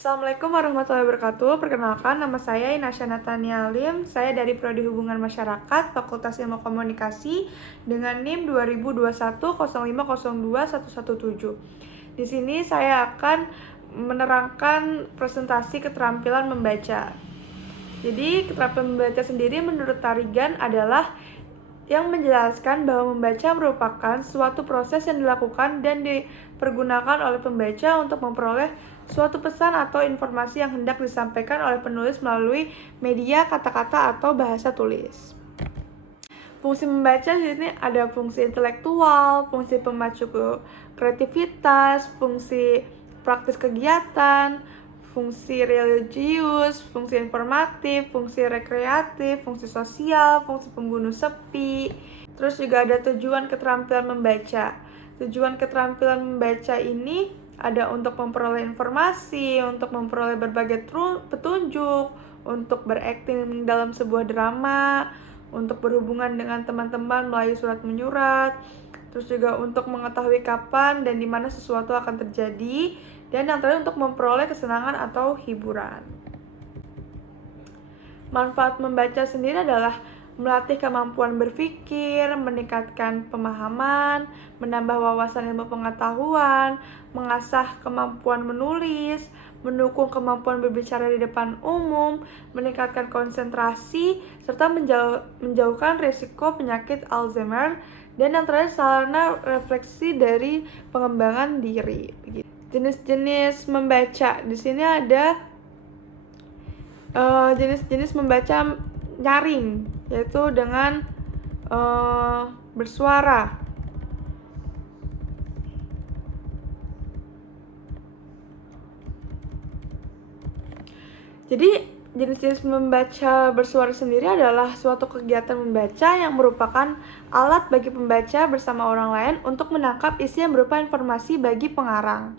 Assalamualaikum warahmatullahi wabarakatuh. Perkenalkan, nama saya Inasya Natania Lim. Saya dari Prodi Hubungan Masyarakat, Fakultas Ilmu Komunikasi dengan NIM 202105021117. Di sini saya akan menerangkan presentasi keterampilan membaca. Jadi, keterampilan membaca sendiri menurut Tarigan adalah yang menjelaskan bahwa membaca merupakan suatu proses yang dilakukan dan dipergunakan oleh pembaca untuk memperoleh suatu pesan atau informasi yang hendak disampaikan oleh penulis melalui media kata-kata atau bahasa tulis. Fungsi membaca di sini ada fungsi intelektual, fungsi pemacu kreativitas, fungsi praktis kegiatan, fungsi religius, fungsi informatif, fungsi rekreatif, fungsi sosial, fungsi pembunuh sepi. Terus juga ada tujuan keterampilan membaca. Tujuan keterampilan membaca ini ada untuk memperoleh informasi, untuk memperoleh berbagai petunjuk, untuk berakting dalam sebuah drama, untuk berhubungan dengan teman-teman melalui surat menyurat, terus juga untuk mengetahui kapan dan di mana sesuatu akan terjadi, dan yang terakhir untuk memperoleh kesenangan atau hiburan. Manfaat membaca sendiri adalah melatih kemampuan berpikir, meningkatkan pemahaman, menambah wawasan ilmu pengetahuan, mengasah kemampuan menulis, mendukung kemampuan berbicara di depan umum, meningkatkan konsentrasi, serta menjauhkan risiko penyakit Alzheimer, dan yang terakhir sarana refleksi dari pengembangan diri. Jenis-jenis membaca di sini ada jenis-jenis membaca nyaring, yaitu dengan bersuara. Jadi, jenis-jenis membaca bersuara sendiri adalah suatu kegiatan membaca yang merupakan alat bagi pembaca bersama orang lain untuk menangkap isi yang berupa informasi bagi pengarang.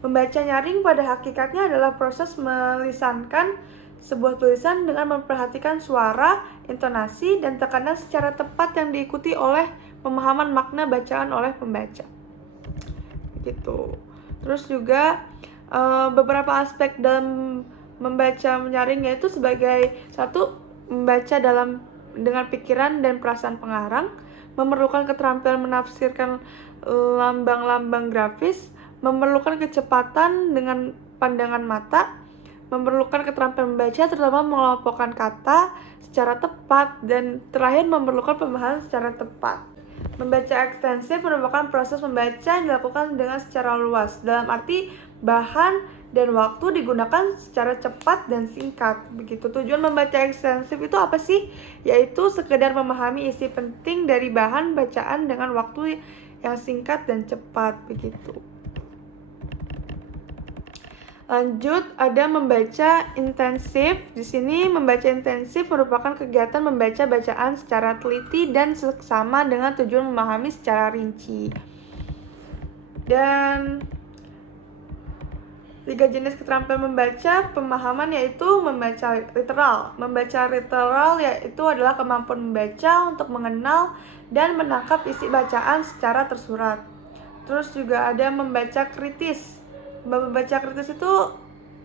Membaca nyaring pada hakikatnya adalah proses melisankan sebuah tulisan dengan memperhatikan suara, intonasi, dan tekanan secara tepat yang diikuti oleh pemahaman makna bacaan oleh pembaca. Gitu. Terus juga beberapa aspek dalam membaca menyaring, yaitu sebagai satu, membaca dengan pikiran dan perasaan pengarang, memerlukan keterampilan menafsirkan lambang-lambang grafis, memerlukan kecepatan dengan pandangan mata, memerlukan keterampilan membaca terutama mengelompokkan kata secara tepat, dan terakhir memerlukan pemahaman secara tepat. Membaca ekstensif merupakan proses membaca yang dilakukan dengan secara luas, dalam arti bahan dan waktu digunakan secara cepat dan singkat. Begitu. Tujuan membaca ekstensif itu apa sih? Yaitu sekedar memahami isi penting dari bahan bacaan dengan waktu yang singkat dan cepat. Begitu. Lanjut, ada membaca intensif. Di sini membaca intensif merupakan kegiatan membaca bacaan secara teliti dan seksama dengan tujuan memahami secara rinci. Dan 3 jenis keterampilan membaca pemahaman yaitu membaca literal. Membaca literal yaitu adalah kemampuan membaca untuk mengenal dan menangkap isi bacaan secara tersurat. Terus juga ada membaca kritis. Membaca kritis itu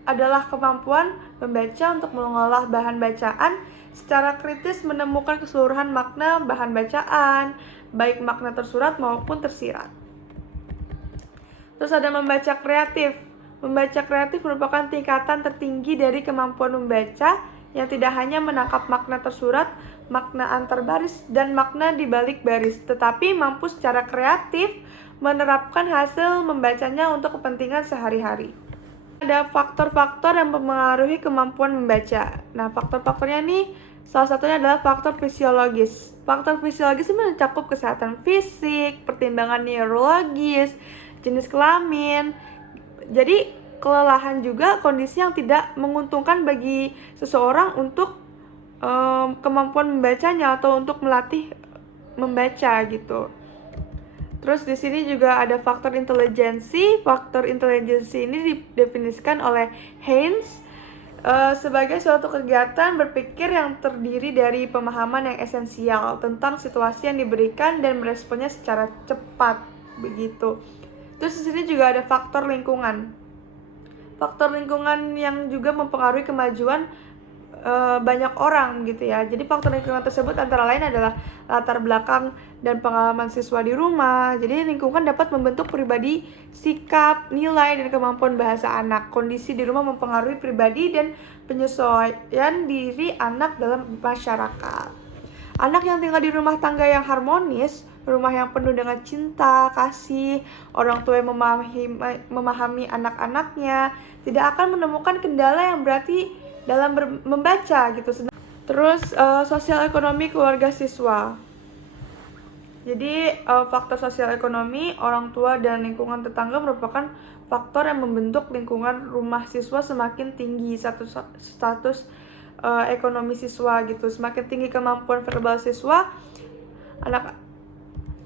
adalah kemampuan membaca untuk mengolah bahan bacaan secara kritis, menemukan keseluruhan makna bahan bacaan, baik makna tersurat maupun tersirat. Terus ada membaca kreatif. Membaca kreatif merupakan tingkatan tertinggi dari kemampuan membaca yang tidak hanya menangkap makna tersurat, makna antar baris, dan makna di balik baris, tetapi mampu secara kreatif menerapkan hasil membacanya untuk kepentingan sehari-hari. Ada faktor-faktor yang mempengaruhi kemampuan membaca. Nah, faktor-faktornya nih, salah satunya adalah faktor fisiologis. Faktor fisiologis ini mencakup kesehatan fisik, pertimbangan neurologis, jenis kelamin. Jadi, kelelahan juga kondisi yang tidak menguntungkan bagi seseorang untuk kemampuan membacanya atau untuk melatih membaca gitu. Terus di sini juga ada faktor intelijensi. Faktor intelijensi ini didefinisikan oleh Haynes sebagai suatu kegiatan berpikir yang terdiri dari pemahaman yang esensial tentang situasi yang diberikan dan meresponnya secara cepat. Begitu. Terus di sini juga ada faktor lingkungan. faktor lingkungan yang juga mempengaruhi kemajuan banyak orang gitu ya. Jadi faktor lingkungan tersebut antara lain adalah latar belakang dan pengalaman siswa di rumah. Jadi lingkungan dapat membentuk pribadi, sikap, nilai, dan kemampuan bahasa anak. Kondisi di rumah mempengaruhi pribadi dan penyesuaian diri anak dalam masyarakat. Anak yang tinggal di rumah tangga yang harmonis, rumah yang penuh dengan cinta, kasih, orang tua yang memahami anak-anaknya, tidak akan menemukan kendala yang berarti dalam membaca gitu. Terus sosial ekonomi keluarga siswa. Jadi faktor sosial ekonomi, orang tua dan lingkungan tetangga merupakan faktor yang membentuk lingkungan rumah siswa semakin tinggi status ekonomi siswa gitu. Semakin tinggi kemampuan verbal siswa,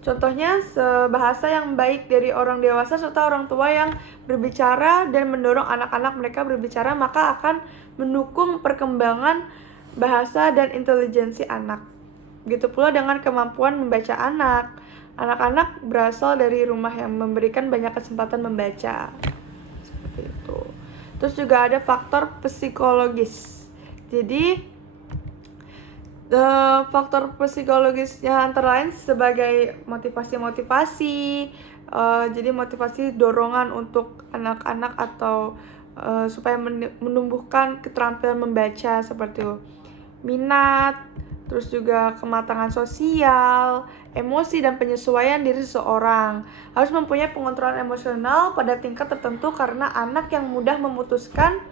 contohnya bahasa yang baik dari orang dewasa serta orang tua yang berbicara dan mendorong anak-anak mereka berbicara, maka akan mendukung perkembangan bahasa dan intelijensi anak. Begitu pula dengan kemampuan membaca anak. Anak-anak berasal dari rumah yang memberikan banyak kesempatan membaca. Seperti itu. Terus juga ada faktor psikologis. Jadi faktor psikologisnya antara lain sebagai motivasi, jadi motivasi dorongan untuk anak-anak atau supaya menumbuhkan keterampilan membaca seperti itu. Minat, terus juga kematangan sosial, emosi dan penyesuaian diri seseorang. Harus mempunyai pengontrolan emosional pada tingkat tertentu karena anak yang mudah memutuskan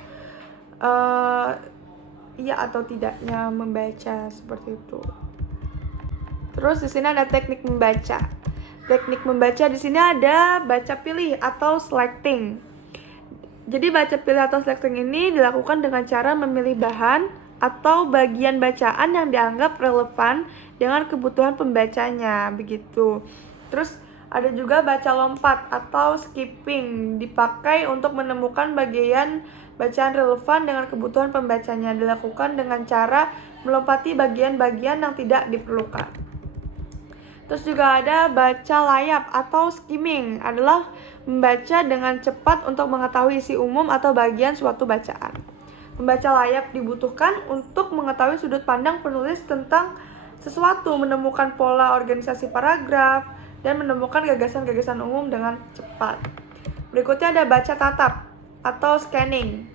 iya atau tidaknya membaca seperti itu. Terus di sini ada teknik membaca. Teknik membaca di sini ada baca pilih atau selecting. Jadi baca pilih atau selecting ini dilakukan dengan cara memilih bahan atau bagian bacaan yang dianggap relevan dengan kebutuhan pembacanya, begitu. Terus ada juga baca lompat atau skipping, dipakai untuk menemukan bagian bacaan relevan dengan kebutuhan pembacanya, dilakukan dengan cara melompati bagian-bagian yang tidak diperlukan. Terus juga ada baca layap atau skimming, adalah membaca dengan cepat untuk mengetahui isi umum atau bagian suatu bacaan. Membaca layap dibutuhkan untuk mengetahui sudut pandang penulis tentang sesuatu, menemukan pola organisasi paragraf, dan menemukan gagasan-gagasan umum dengan cepat. Berikutnya ada baca tatap atau scanning,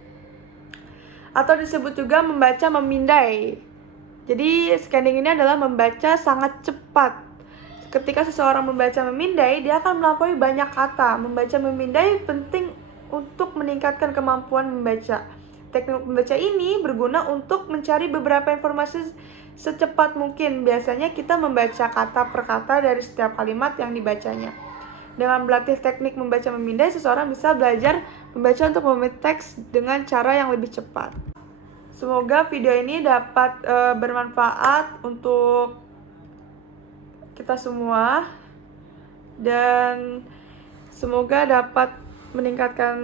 atau disebut juga membaca memindai. Jadi scanning ini adalah membaca sangat cepat. Ketika seseorang membaca memindai, dia akan melampaui banyak kata. Membaca memindai penting untuk meningkatkan kemampuan membaca. Teknik membaca ini berguna untuk mencari beberapa informasi secepat mungkin. Biasanya kita membaca kata per kata dari setiap kalimat yang dibacanya. Dengan berlatih teknik membaca memindai, seseorang bisa belajar membaca untuk memahami teks dengan cara yang lebih cepat. Semoga video ini dapat bermanfaat untuk kita semua, dan semoga dapat meningkatkan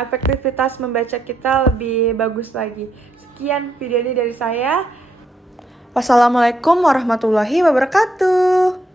efektivitas membaca kita lebih bagus lagi. Sekian video ini dari saya. Wassalamualaikum warahmatullahi wabarakatuh.